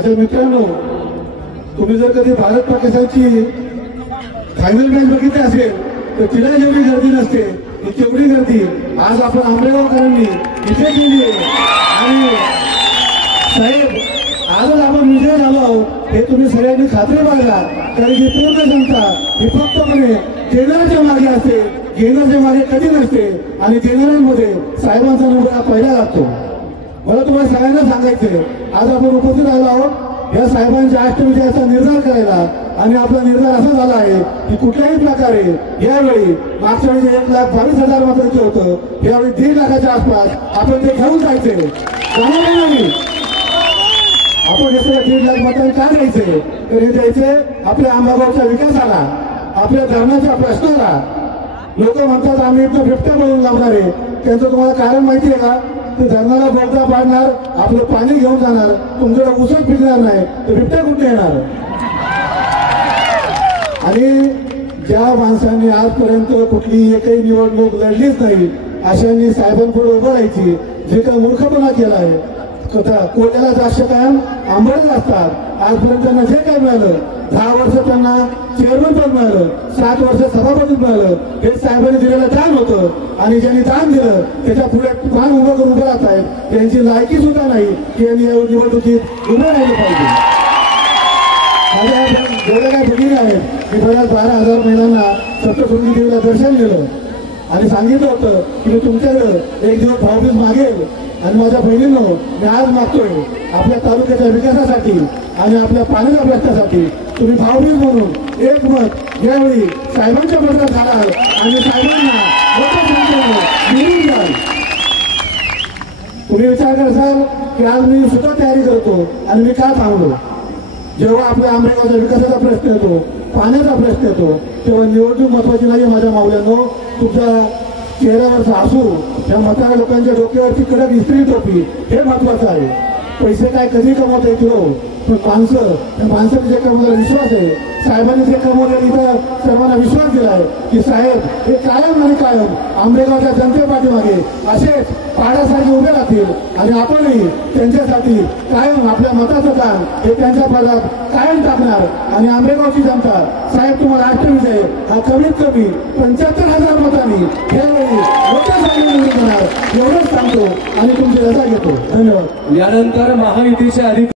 माझ्या मित्रांनो, तुम्ही जर कधी भारत पाकिस्तानची फायनल मॅच बघितली असेल तर तिला जेवढी गर्दी नसते तेवढी गर्दी आज आपण आंबेगावकरांनी इथे केली आहे। आणि साहेब, आजच आपण विजय झालो आहोत हे तुम्ही सगळ्यांनी खात्री बाळगा, कारण की पूर्ण जनता ही फक्तपणे देणाऱ्याच्या मागे असते, घेणाऱ्याच्या मागे कधी नसते। आणि देणाऱ्यांमध्ये साहेबांचा नंबर पहिला लागतो। मला तुम्हाला सगळ्यांना सांगायचंय, आज आपण उपस्थित आलो आहोत या साहेबांच्या अष्टविजयाचा निर्धार करायला। आणि आपला निर्धार असा झाला आहे की कुठल्याही प्रकारे यावेळी मागच्या वेळी 1,22,000 मतांचं होतं, यावेळी 1.5 लाखाच्या आसपास आपण ते घेऊन जायचे। नाही आपण हे सगळं 1.5 लाख मतांना का द्यायचे, तर हे द्यायचे आपल्या आंबागावच्या विकासाला, आपल्या धरणाच्या प्रश्नाला। लोक म्हणतात आम्ही इथं बिबट्या बनवून लावणार आहे, त्यांचं तुम्हाला कारण माहिती आहे का? ते धरणाला बोगदा पाडणार, आपलं पाणी घेऊन जाणार, तुमच्याकडे उसळ फिरणार नाही तर बिबट्या कुठे येणार? आणि ज्या माणसांनी आजपर्यंत कुठली एकही निवडणूक लढलीच नाही अशांनी साहेबांपुढे उभं राहायची, जे काही मूर्खपणा केला आहे। कोल्याला जास्त कायम आंबळच असतात। आजपर्यंत त्यांना जे काय मिळालं, 10 वर्ष त्यांना चेअरमन पद मिळालं, 7 वर्ष सभापती मिळालं, हे साहेबांनी दिलेलं दान होतं। आणि ज्यांनी दान दिलं त्याच्या पुढे मान उभं करून उभं राहत आहेत, त्यांची लायकी सुद्धा नाही की यांनी या निवडणुकीत उभं राहिलं पाहिजे। जेवढे काय भगिनी आहेत मी बऱ्याच 12,000 महिलांना सप्तशृंगी देवीला दर्शन दिलं आणि सांगितलं होतं की मी तुमच्याकडे एक दिवस भाऊबीज मागेल। आणि माझ्या बहिणींनो, मी आज मागतोय आपल्या तालुक्याच्या विकासासाठी आणि आपल्या पाण्याच्या प्रश्नासाठी तुम्ही भाऊबीज म्हणून एक मत यावेळी साहेबांच्या पत्रात घालाल आणि साहेबांना निवडून द्याल। तुम्ही विचार करसाल की आज मी सुद्धा तयारी करतो आणि मी का थांबलो? जेव्हा आपल्या आंबेगावच्या विकासाचा प्रश्न येतो, पाण्याचा प्रश्न येतो, तेव्हा निवडणूक महत्वाची नाही माझ्या मावल्यांनो। तुमच्या चेहऱ्यावरचा हसू, त्या म्हाताऱ्या लोकांच्या डोक्यावरची कडक इस्त्री टोपी हे महत्वाचं आहे। पैसे काय कधी कमवता येतील हो, पण माणसं, त्या माणसाने जे कमवलेला विश्वास आहे, साहेबांनी जे कमवलेला इथं सर्वांना विश्वास दिला आहे की साहेब हे कायम आणि कायम आंबेगावच्या जनते पाठीमागे असेच पाडासारखे उभे राहतील। आणि आपणही त्यांच्यासाठी कायम आपल्या मताचं दान हे त्यांच्या पदात कायम टाकणार। आणि आंबेगावची जनता साहेब तुम्हाला अष्टविजय हा कमीत कमी 75,000 मतांनी यावेळी मोठ्या संख्येने निवडून देणार एवढंच सांगतो आणि तुमची रजा घेतो। धन्यवाद। यानंतर महायुतीचे अधिकारी